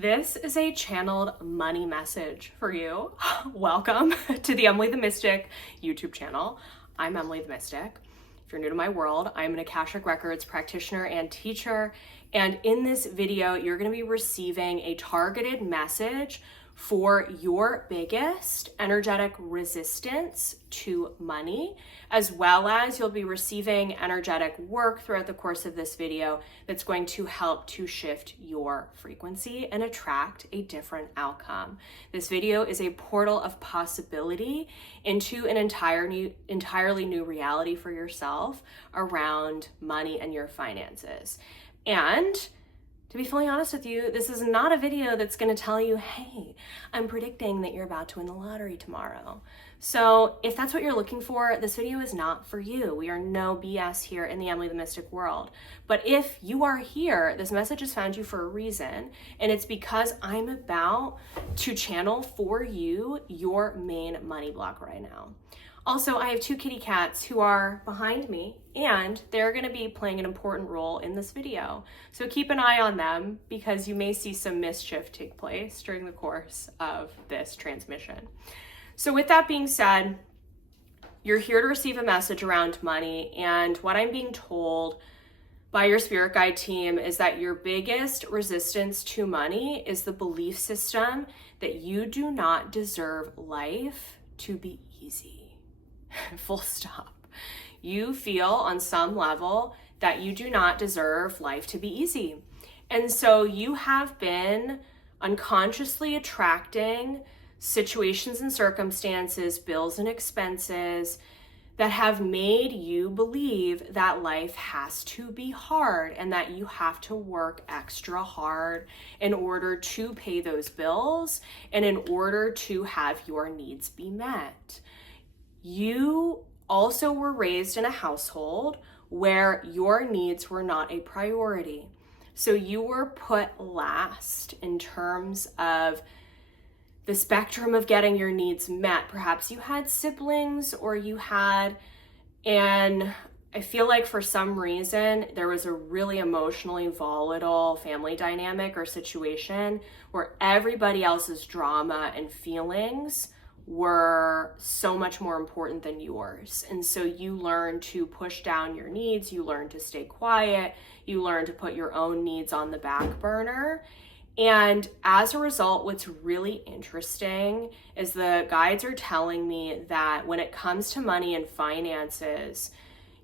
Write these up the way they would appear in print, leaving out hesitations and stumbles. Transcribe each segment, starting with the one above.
This is a channeled money message for you. Welcome to the Emily the Mystic YouTube channel. I'm Emily the Mystic. If you're new to my world, I'm an Akashic Records practitioner and teacher. And in this video, you're going to be receiving a targeted message for your biggest energetic resistance to money, as well as you'll be receiving energetic work throughout the course of this video that's going to help to shift your frequency and attract a different outcome. This video is a portal of possibility into an entirely new reality for yourself around money and your finances. And to be fully honest with you, this is not a video that's going to tell you, hey, I'm predicting that you're about to win the lottery tomorrow. So if that's what you're looking for, this video is not for you. We are no BS here in the Emily the Mystic world. But if you are here, this message has found you for a reason, and it's because I'm about to channel for you your main money block right now. Also, I have two kitty cats who are behind me, and they're going to be playing an important role in this video. So keep an eye on them because you may see some mischief take place during the course of this transmission. So with that being said, you're here to receive a message around money, and what I'm being told by your spirit guide team is that your biggest resistance to money is the belief system that you do not deserve life to be easy. Full stop. You feel on some level that you do not deserve life to be easy. And so you have been unconsciously attracting situations and circumstances, bills and expenses that have made you believe that life has to be hard and that you have to work extra hard in order to pay those bills and in order to have your needs be met. You also were raised in a household where your needs were not a priority. So you were put last in terms of the spectrum of getting your needs met. Perhaps you had siblings or and I feel like for some reason there was a really emotionally volatile family dynamic or situation where everybody else's drama and feelings were so much more important than yours. And so you learn to push down your needs, you learn to stay quiet, you learn to put your own needs on the back burner. And as a result, what's really interesting is the guides are telling me that when it comes to money and finances,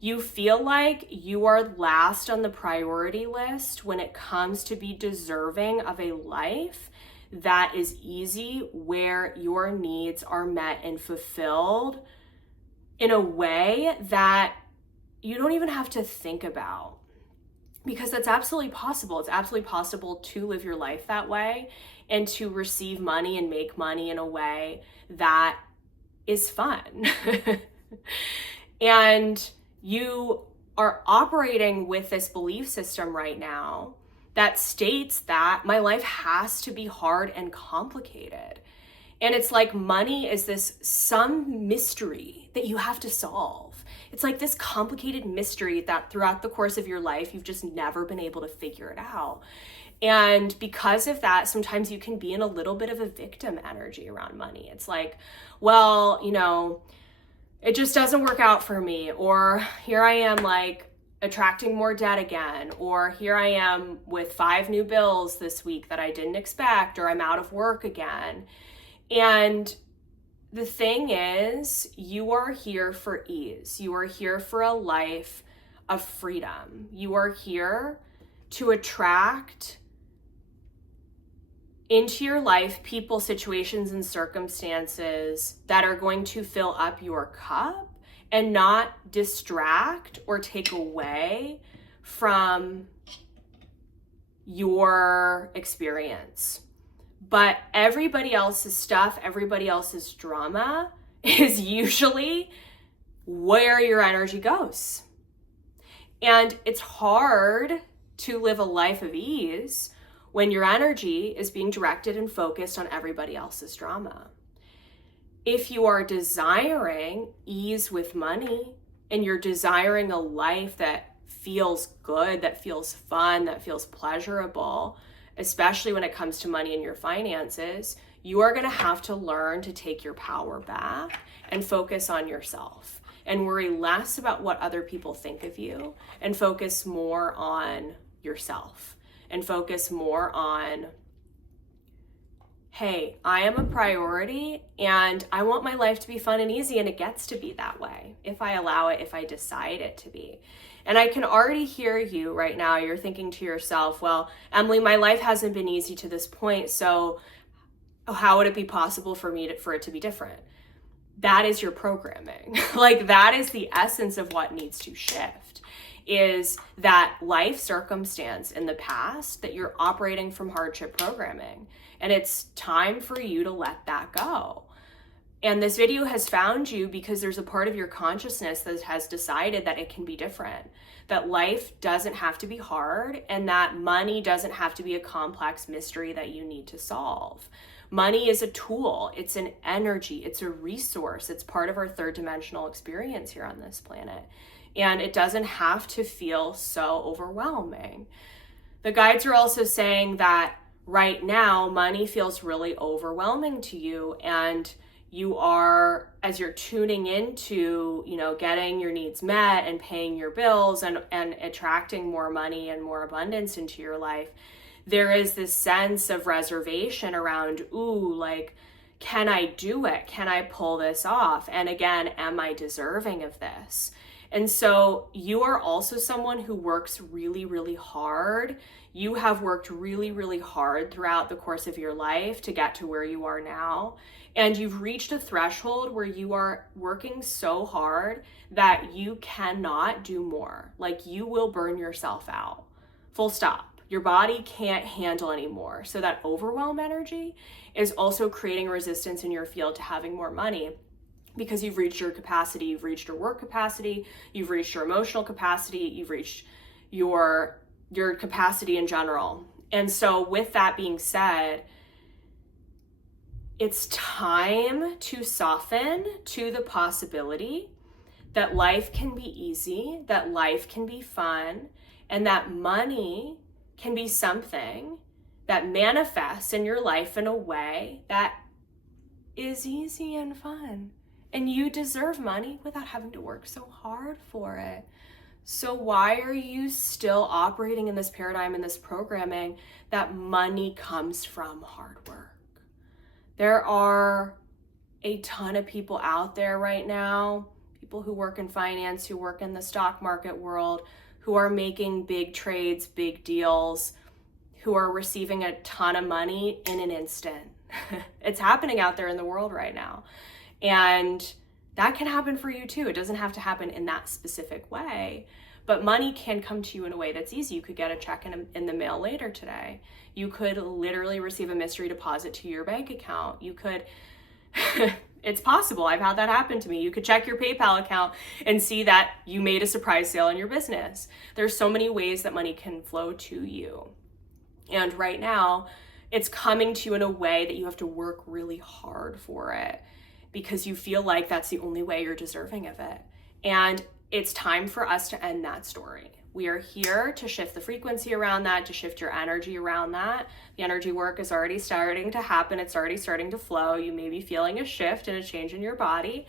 you feel like you are last on the priority list when it comes to be deserving of a life that is easy, where your needs are met and fulfilled in a way that you don't even have to think about, because that's absolutely possible. It's absolutely possible to live your life that way and to receive money and make money in a way that is fun. And you are operating with this belief system right now that states that my life has to be hard and complicated. And it's like money is some mystery that you have to solve. It's like this complicated mystery that throughout the course of your life, you've just never been able to figure it out. And because of that, sometimes you can be in a little bit of a victim energy around money. It's like, well, it just doesn't work out for me. Or here I am like attracting more debt again, or here I am with 5 new bills this week that I didn't expect, or I'm out of work again. And the thing is, you are here for ease. You are here for a life of freedom. You are here to attract into your life people, situations, and circumstances that are going to fill up your cup and not distract or take away from your experience. But everybody else's stuff, everybody else's drama is usually where your energy goes. And it's hard to live a life of ease when your energy is being directed and focused on everybody else's drama. If you are desiring ease with money and you're desiring a life that feels good, that feels fun, that feels pleasurable, especially when it comes to money and your finances, you are going to have to learn to take your power back and focus on yourself and worry less about what other people think of you and focus more on yourself and focus more on, hey, I am a priority and I want my life to be fun and easy, and it gets to be that way if I allow it, if I decide it to be. And I can already hear you right now. You're thinking to yourself, well, Emily, my life hasn't been easy to this point, so how would it be possible for it to be different? That is your programming. Like, that is the essence of what needs to shift, is that life circumstance in the past that you're operating from hardship programming. And it's time for you to let that go. And this video has found you because there's a part of your consciousness that has decided that it can be different, that life doesn't have to be hard, and that money doesn't have to be a complex mystery that you need to solve. Money is a tool, it's an energy, it's a resource, it's part of our third dimensional experience here on this planet. And it doesn't have to feel so overwhelming. The guides are also saying that right now, money feels really overwhelming to you, and you are, as you're tuning into, getting your needs met and paying your bills and attracting more money and more abundance into your life, there is this sense of reservation around, can I do it? Can I pull this off? And again, am I deserving of this? And so you are also someone who works really, really hard. You have worked really, really hard throughout the course of your life to get to where you are now. And you've reached a threshold where you are working so hard that you cannot do more. Like, you will burn yourself out. Full stop. Your body can't handle anymore. So that overwhelm energy is also creating resistance in your field to having more money, because you've reached your capacity, you've reached your work capacity, you've reached your emotional capacity, you've reached your capacity in general. And so with that being said, it's time to soften to the possibility that life can be easy, that life can be fun, and that money can be something that manifests in your life in a way that is easy and fun. And you deserve money without having to work so hard for it. So why are you still operating in this paradigm, in this programming, that money comes from hard work? There are a ton of people out there right now, people who work in finance, who work in the stock market world, who are making big trades, big deals, who are receiving a ton of money in an instant. It's happening out there in the world right now. And that can happen for you too. It doesn't have to happen in that specific way, but money can come to you in a way that's easy. You could get a check in the mail later today. You could literally receive a mystery deposit to your bank account. You could, it's possible. I've had that happen to me. You could check your PayPal account and see that you made a surprise sale in your business. There's so many ways that money can flow to you. And right now, it's coming to you in a way that you have to work really hard for it, because you feel like that's the only way you're deserving of it. And it's time for us to end that story. We are here to shift the frequency around that, to shift your energy around that. The energy work is already starting to happen. It's already starting to flow. You may be feeling a shift and a change in your body.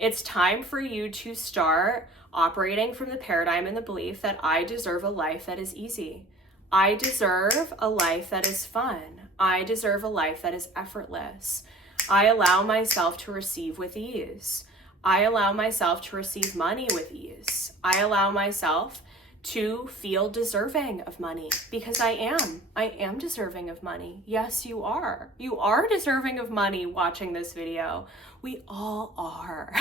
It's time for you to start operating from the paradigm and the belief that I deserve a life that is easy. I deserve a life that is fun. I deserve a life that is effortless. I allow myself to receive with ease. I allow myself to receive money with ease. I allow myself to feel deserving of money, because I am deserving of money. Yes, you are. You are deserving of money watching this video. We all are.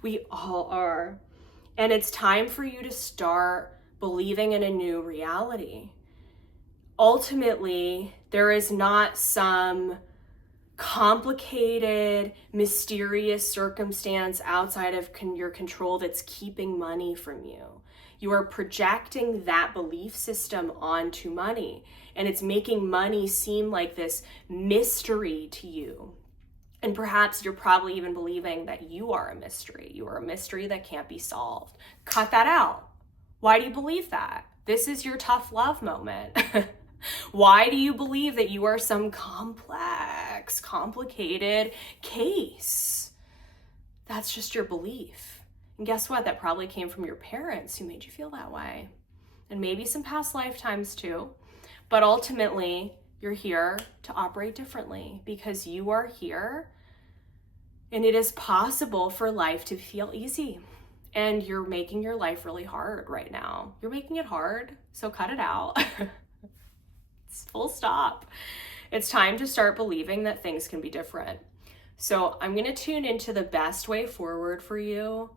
We all are. And it's time for you to start believing in a new reality. Ultimately, there is not some complicated, mysterious circumstance outside of your control that's keeping money from you. You are projecting that belief system onto money, and it's making money seem like this mystery to you. And perhaps you're probably even believing that you are a mystery. You are a mystery that can't be solved. Cut that out. Why do you believe that? This is your tough love moment. Why do you believe that you are some complex, complicated case? That's just your belief. And guess what? That probably came from your parents who made you feel that way. And maybe some past lifetimes too. But ultimately, you're here to operate differently because you are here and it is possible for life to feel easy. And you're making your life really hard right now. You're making it hard, so cut it out. It's full stop. It's time to start believing that things can be different. So I'm going to tune into the best way forward for you.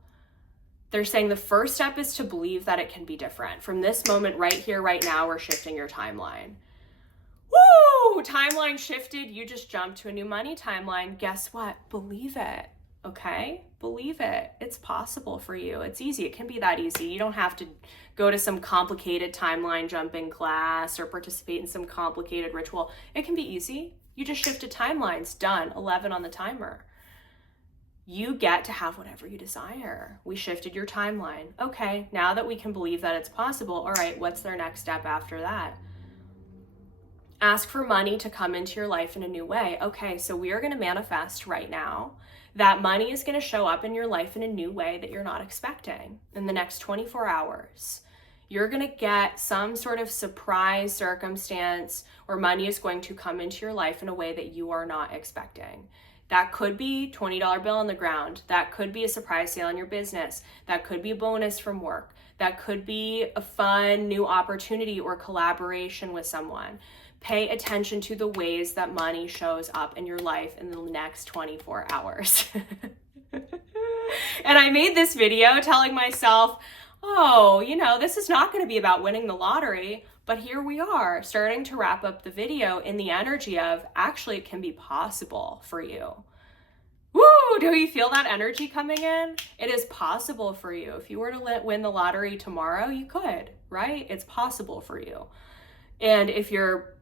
They're saying the first step is to believe that it can be different. From this moment right here, right now, we're shifting your timeline. Woo! Timeline shifted. You just jumped to a new money timeline. Guess what? Believe it. Okay? Believe it. It's possible for you. It's easy. It can be that easy. You don't have to go to some complicated timeline jumping class or participate in some complicated ritual. It can be easy. You just shifted timelines. Done. 11 on the timer. You get to have whatever you desire. We shifted your timeline. Okay, now that we can believe that it's possible, all right, what's their next step after that? Ask for money to come into your life in a new way. Okay, so we are going to manifest right now that money is going to show up in your life in a new way that you're not expecting in the next 24 hours. You're going to get some sort of surprise circumstance where money is going to come into your life in a way that you are not expecting. That could be $20 bill on the ground. That could be a surprise sale in your business. That could be a bonus from work. That could be a fun new opportunity or collaboration with someone. Pay attention to the ways that money shows up in your life in the next 24 hours. And I made this video telling myself, oh, this is not going to be about winning the lottery. But here we are, starting to wrap up the video in the energy of actually it can be possible for you. Woo! Do you feel that energy coming in? It is possible for you. If you were to win the lottery tomorrow, you could, right? It's possible for you. And if you're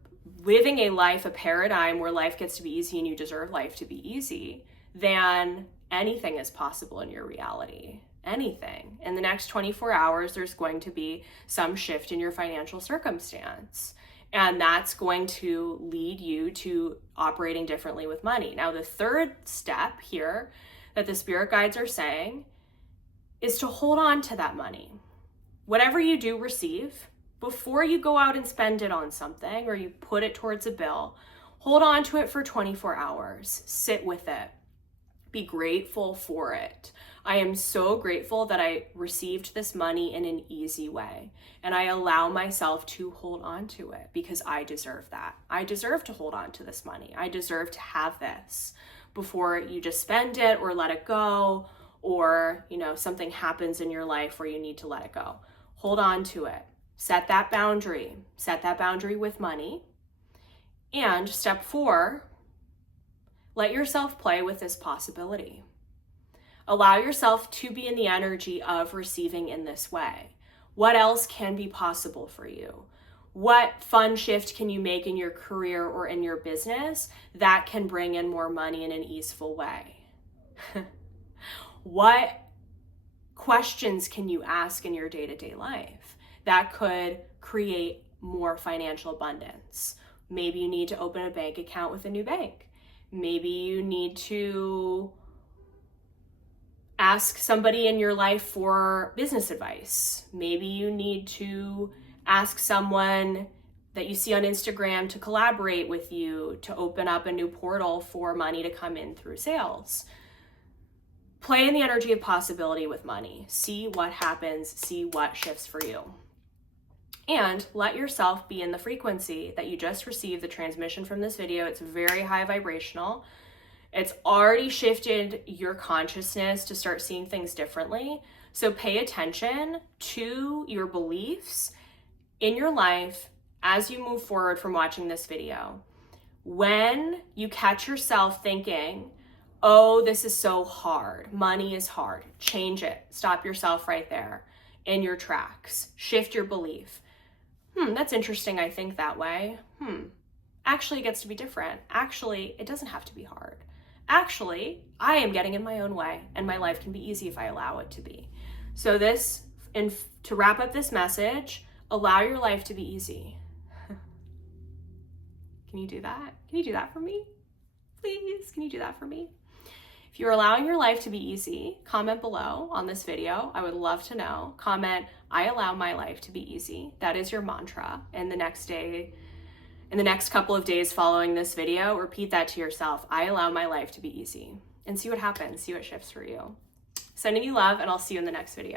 living a life, a paradigm where life gets to be easy and you deserve life to be easy, then anything is possible in your reality. Anything. In the next 24 hours, there's going to be some shift in your financial circumstance. And that's going to lead you to operating differently with money. Now, the third step here that the spirit guides are saying is to hold on to that money. Whatever you do receive, before you go out and spend it on something or you put it towards a bill, hold on to it for 24 hours. Sit with it. Be grateful for it. I am so grateful that I received this money in an easy way, and I allow myself to hold on to it because I deserve that. I deserve to hold on to this money. I deserve to have this before you just spend it or let it go, or something happens in your life where you need to let it go. Hold on to it. Set that boundary. Set that boundary with money. And step 4, let yourself play with this possibility. Allow yourself to be in the energy of receiving in this way. What else can be possible for you? What fun shift can you make in your career or in your business that can bring in more money in an easeful way? What questions can you ask in your day-to-day life that could create more financial abundance? Maybe you need to open a bank account with a new bank. Maybe you need to ask somebody in your life for business advice. Maybe you need to ask someone that you see on Instagram to collaborate with you to open up a new portal for money to come in through sales. Play in the energy of possibility with money. See what happens, see what shifts for you. And let yourself be in the frequency that you just received the transmission from this video. It's very high vibrational. It's already shifted your consciousness to start seeing things differently. So pay attention to your beliefs in your life as you move forward from watching this video. When you catch yourself thinking, oh, this is so hard, money is hard, change it. Stop yourself right there in your tracks. Shift your belief. That's interesting, I think that way. Actually, it gets to be different. Actually, it doesn't have to be hard. Actually, I am getting in my own way, and my life can be easy if I allow it to be. So to wrap up this message, allow your life to be easy. Can you do that? Can you do that for me? Please, can you do that for me? If you're allowing your life to be easy, comment below on this video. I would love to know. Comment, I allow my life to be easy. That is your mantra. And the next day, in the next couple of days following this video, repeat that to yourself. I allow my life to be easy. And see what happens. See what shifts for you. Sending you love, and I'll see you in the next video.